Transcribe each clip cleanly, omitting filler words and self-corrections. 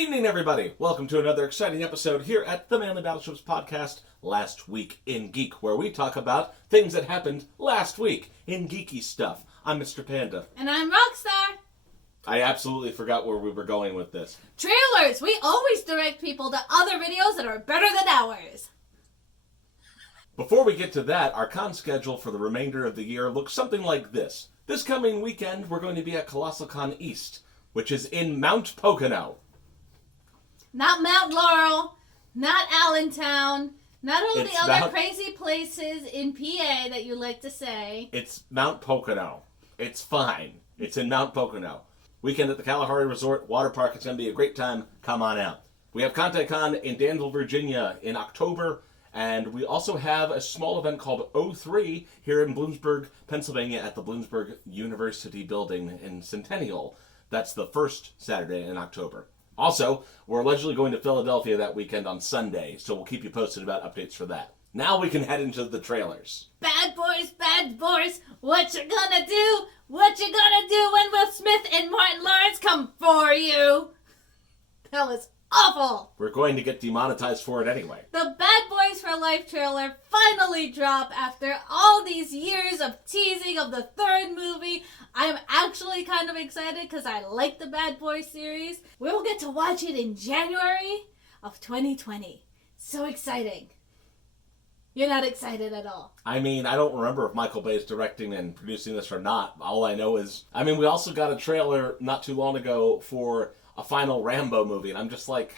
evening, everybody. Welcome to another exciting episode here at the Manly Battleships podcast, Last Week in Geek, where we talk about things that happened last week in geeky stuff. I'm Mr. Panda. And I'm Roxstar. I absolutely forgot where we were going with this. Trailers! We always direct people to other videos that are better than ours. Before we get to that, our con schedule for the remainder of the year looks something like this. This coming weekend, we're going to be at Colossal Con East, which is in Mount Pocono. Not Mount Laurel, not Allentown, not all the other crazy places in PA that you like to say. It's Mount Pocono. It's fine. It's in Mount Pocono. Weekend at the Kalahari Resort Water Park. It's going to be a great time. Come on out. We have Content Con in Danville, Virginia in October. And we also have a small event called O3 here in Bloomsburg, Pennsylvania at the Bloomsburg University Building in Centennial. That's the first Saturday in October. Also, we're allegedly going to Philadelphia that weekend on Sunday, so we'll keep you posted about updates for that. Now we can head into the trailers. Bad boys, what you gonna do? What you gonna do when Will Smith and Martin Lawrence come for you? That was awful. We're going to get demonetized for it anyway. The Bad Boys for Life trailer finally dropped after all these years of teasing of the third movie. I'm actually kind of excited because I like the Bad Boys series. We'll get to watch it in January of 2020. So exciting. You're not excited at all. I mean, I don't remember if Michael Bay is directing and producing this or not. All I know is, we also got a trailer not too long ago for a final Rambo movie, and I'm just like...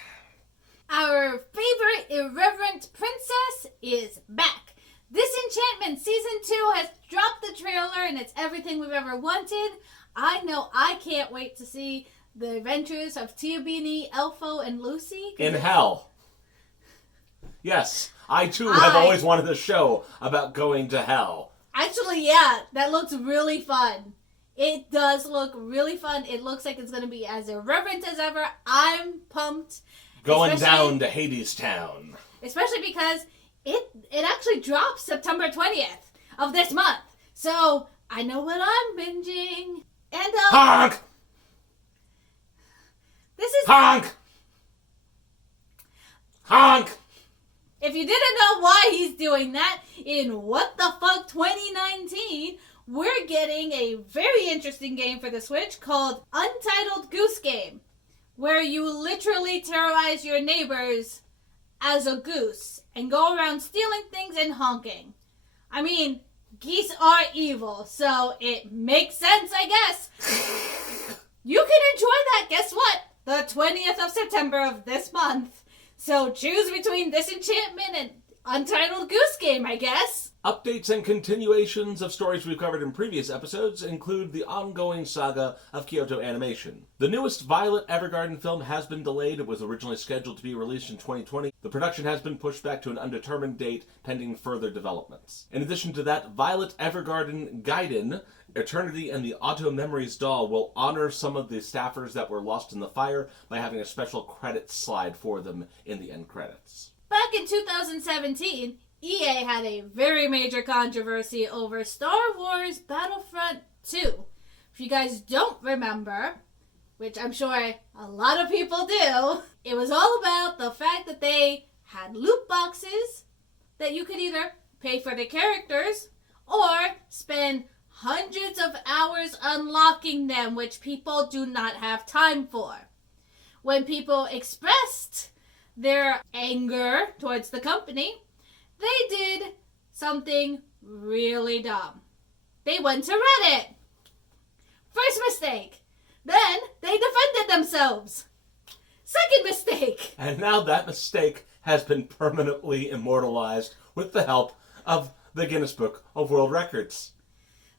Our favorite irreverent princess is back. Disenchantment Season 2 has dropped the trailer, and it's everything we've ever wanted. I know I can't wait to see the adventures of Tia Beanie, Elfo, and Lucy. In hell. Yes, I too have always wanted a show about going to hell. Actually, yeah, that looks really fun. It does look really fun. It looks like it's going to be as irreverent as ever. I'm pumped. Going down to Hades Town. Especially because it actually drops September 20th of this month. So, I know what I'm binging. And, Honk! This is... Honk! Honk! If you didn't know why he's doing that, in What the Fuck 2019... we're getting a very interesting game for the Switch called Untitled Goose Game, where you literally terrorize your neighbors as a goose and go around stealing things and honking. I mean, geese are evil, so it makes sense, I guess. You can enjoy that, guess what? The 20th of September of this month. So choose between Disenchantment and Untitled Goose Game, I guess. Updates and continuations of stories we've covered in previous episodes include the ongoing saga of Kyoto Animation. The newest Violet Evergarden film has been delayed. It was originally scheduled to be released in 2020. The production has been pushed back to an undetermined date pending further developments. In addition to that, Violet Evergarden Gaiden, Eternity and the Auto Memories doll will honor some of the staffers that were lost in the fire by having a special credits slide for them in the end credits. Back in 2017, EA had a very major controversy over Star Wars Battlefront 2. If you guys don't remember, which I'm sure a lot of people do, it was all about the fact that they had loot boxes that you could either pay for the characters or spend hundreds of hours unlocking them, which people do not have time for. When people expressed their anger towards the company, they did something really dumb. They went to Reddit. First mistake. Then they defended themselves. Second mistake. And now that mistake has been permanently immortalized with the help of the Guinness Book of World Records.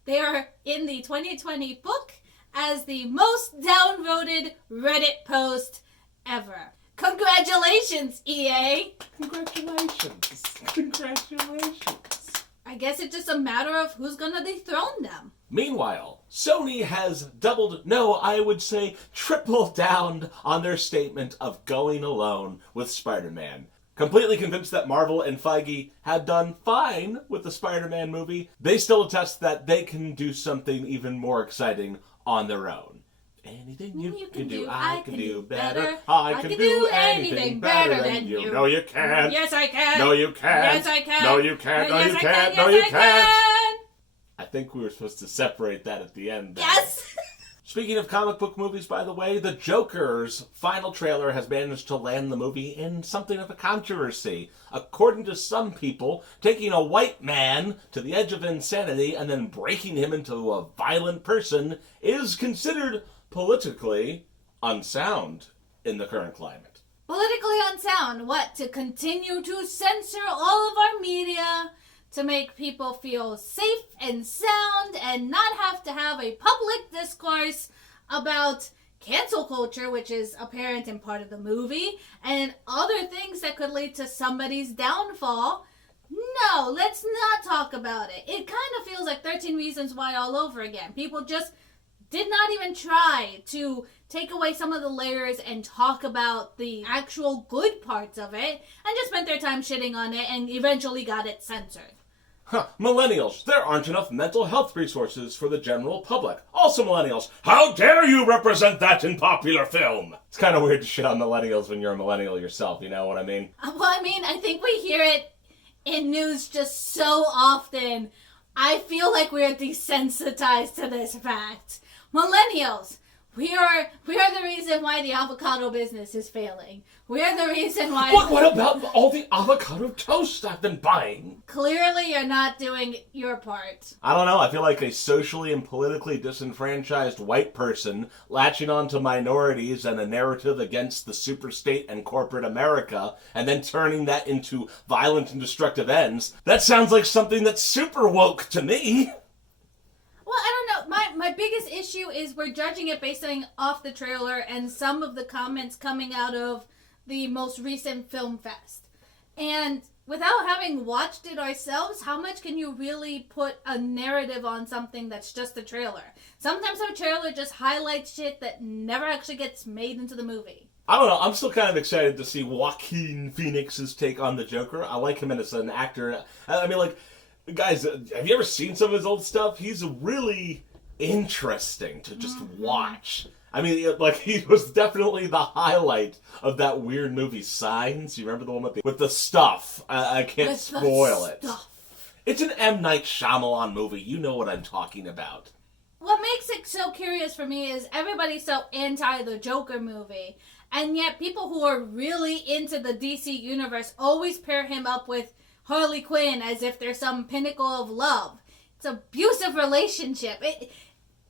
They are in the 2020 book as the most downvoted Reddit post ever. Congratulations, EA! Congratulations. I guess it's just a matter of who's gonna dethrone them. Meanwhile, Sony has I would say tripled down on their statement of going alone with Spider-Man. Completely convinced that Marvel and Feige had done fine with the Spider-Man movie, they still attest that they can do something even more exciting on their own. Anything you can do, I can do better. I can do anything better than you. No, you can't. Yes, I can. No, you can't. Yes, I can. No, you can't. No, you can't. No, you can't. I think we were supposed to separate that at the end. Yes. Speaking of comic book movies, by the way, the Joker's final trailer has managed to land the movie in something of a controversy. According to some people, taking a white man to the edge of insanity and then breaking him into a violent person is considered politically unsound in the current climate. Politically unsound? What? To continue to censor all of our media? To make people feel safe and sound and not have to have a public discourse about cancel culture, which is apparent in part of the movie, and other things that could lead to somebody's downfall. No, let's not talk about it. It kind of feels like 13 Reasons Why all over again. People just did not even try to take away some of the layers and talk about the actual good parts of it, and just spent their time shitting on it and eventually got it censored. Huh, millennials, there aren't enough mental health resources for the general public. Also millennials, how dare you represent that in popular film? It's kind of weird to shit on millennials when you're a millennial yourself, you know what I mean? Well, I mean, I think we hear it in news just so often. I feel like we're desensitized to this fact. Millennials, we are the reason why the avocado business is failing. We're the reason why... What about all the avocado toast I've been buying? Clearly you're not doing your part. I don't know, I feel like a socially and politically disenfranchised white person latching onto minorities and a narrative against the superstate and corporate America, and then turning that into violent and destructive ends. That sounds like something that's super woke to me. Well, I don't know. My biggest issue is we're judging it based off the trailer and some of the comments coming out of the most recent film fest. And without having watched it ourselves, how much can you really put a narrative on something that's just a trailer? Sometimes a trailer just highlights shit that never actually gets made into the movie. I don't know, I'm still kind of excited to see Joaquin Phoenix's take on the Joker. I like him as an actor. I mean, like, guys, have you ever seen some of his old stuff? He's really interesting to just watch. I mean, like, he was definitely the highlight of that weird movie Signs. You remember the one with the stuff? I can't spoil it. It's an M. Night Shyamalan movie. You know what I'm talking about. What makes it so curious for me is everybody's so anti the Joker movie, and yet people who are really into the DC universe always pair him up with Harley Quinn as if they're some pinnacle of love. It's an abusive relationship.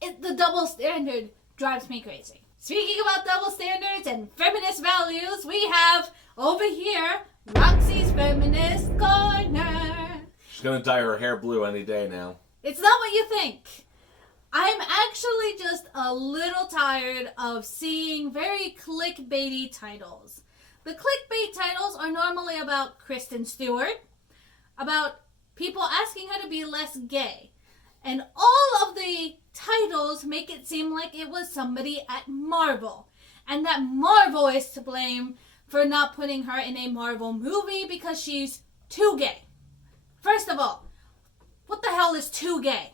The double standard drives me crazy. Speaking about double standards and feminist values, we have over here Roxy's Feminist Corner. She's gonna dye her hair blue any day now. It's not what you think. I'm actually just a little tired of seeing very clickbaity titles. The clickbait titles are normally about Kristen Stewart, about people asking her to be less gay. And all of the titles make it seem like it was somebody at Marvel. And that Marvel is to blame for not putting her in a Marvel movie because she's too gay. First of all, what the hell is too gay?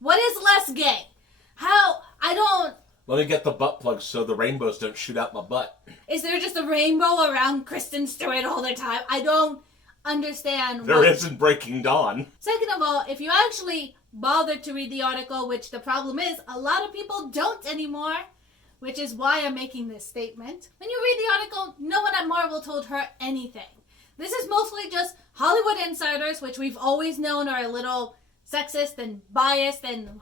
What is less gay? How? I don't... Let me get the butt plugs so the rainbows don't shoot out my butt. Is there just a rainbow around Kristen Stewart all the time? I don't understand. There isn't Breaking Dawn. Second of all, if you actually bothered to read the article, which the problem is, a lot of people don't anymore, which is why I'm making this statement. When you read the article, no one at Marvel told her anything. This is mostly just Hollywood insiders, which we've always known are a little sexist and biased and,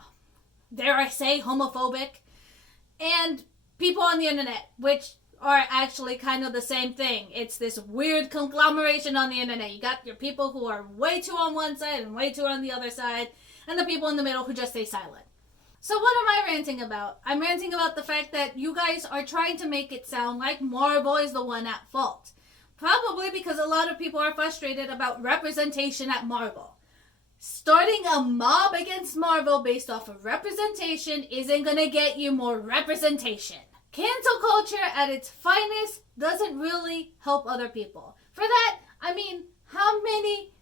dare I say, homophobic. And people on the internet, which are actually kind of the same thing. It's this weird conglomeration on the internet. You got your people who are way too on one side and way too on the other side, and the people in the middle who just stay silent. So what am I ranting about? I'm ranting about the fact that you guys are trying to make it sound like Marvel is the one at fault. Probably because a lot of people are frustrated about representation at Marvel. Starting a mob against Marvel based off of representation isn't going to get you more representation. Cancel culture at its finest doesn't really help other people. For that, I mean, how many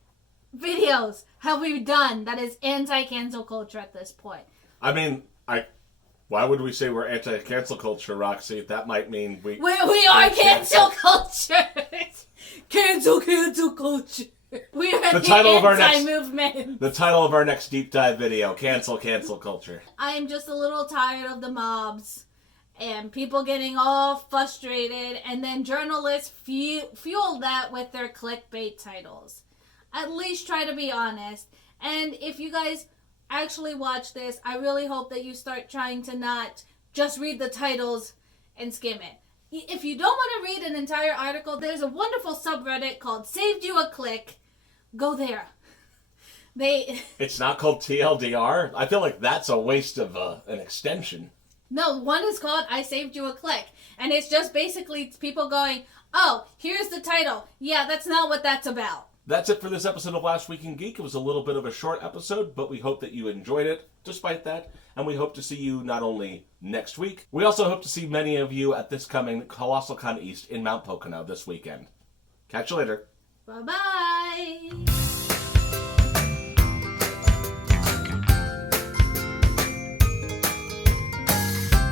videos have we done that is anti-cancel culture at this point? I mean, Why would we say we're anti-cancel culture, Roxy? That might mean we are cancel culture. Cancel culture. We are the title of our anti-movement. The title of our next deep dive video: cancel culture. I am just a little tired of the mobs and people getting all frustrated, and then journalists fuel that with their clickbait titles. At least try to be honest. And if you guys actually watch this, I really hope that you start trying to not just read the titles and skim it. If you don't want to read an entire article, there's a wonderful subreddit called Saved You a Click. Go there. It's not called TLDR? I feel like that's a waste of an extension. No, one is called I Saved You a Click. And it's just basically people going, oh, here's the title. Yeah, that's not what that's about. That's it for this episode of Last Week in Geek. It was a little bit of a short episode, but we hope that you enjoyed it despite that. And we hope to see you not only next week, we also hope to see many of you at this coming Colossal Con East in Mount Pocono this weekend. Catch you later. Bye-bye.